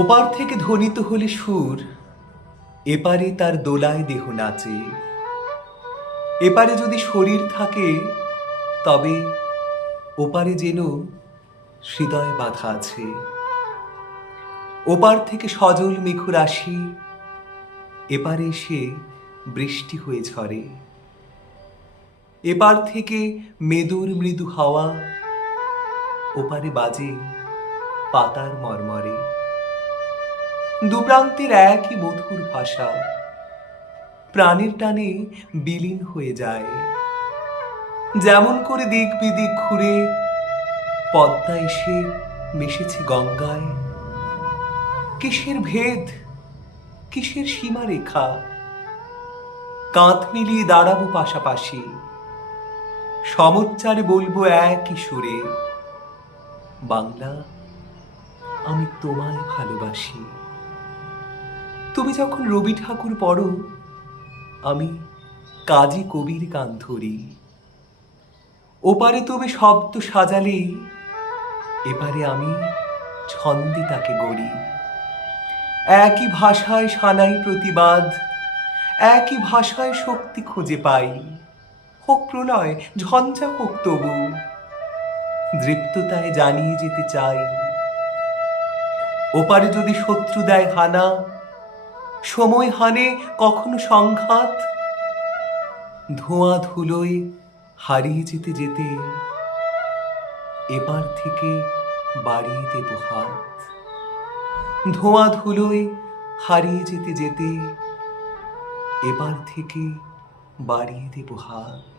ওপার থেকে ধ্বনিত হলে সুর, এপারে তার দোলায় দেহ নাচে। এপারে যদি শরীর থাকে, তবে ওপারে যেন হৃদয় বাঁধা আছে। ওপার থেকে সজল মেঘ রাশি, এপারে এসে বৃষ্টি হয়ে ঝরে। এপার থেকে মেদুর মৃদু হাওয়া, ওপারে বাজে পাতার মর্মরে। দুপ্রান্তের একই মধুর ভাষা, প্রাণের টানে বিলীন হয়ে যায়। যেমন করে দিক বিদিক ঘুরে পদ্মা এসে মিশেছে গঙ্গায়। কিসের ভেদ, কিসের সীমারেখা, কাঁধ মিলিয়ে দাঁড়াবো পাশাপাশি। সমচ্চারে বলবো একই সুরে, বাংলা, আমি তোমায় ভালোবাসি। তুমি যখন রবি ঠাকুর পড়ো, আমি কাজী কবির গান ধরি। ওপারে তুমি শব্দ সাজালে, এপারে আমি ছন্দে তাকে গড়ি। একই ভাষায় সানাই প্রতিবাদ, একই ভাষায় শক্তি খুঁজে পাই। হোক প্রলয়, ঝঞ্ঝা হোক তবু, দৃপ্ততায় জানিয়ে যেতে চাই। ওপারে যদি শত্রু দেয় হানা, সময় হানে কখনো সংঘাত, ধোঁয়া ধুলোয় হারিয়ে যেতে যেতে এপার থেকে বাড়িয়ে দেব হাত। ধোঁয়া ধুলোয় হারিয়ে যেতে যেতে এপার থেকে বাড়িয়ে দেব হাত।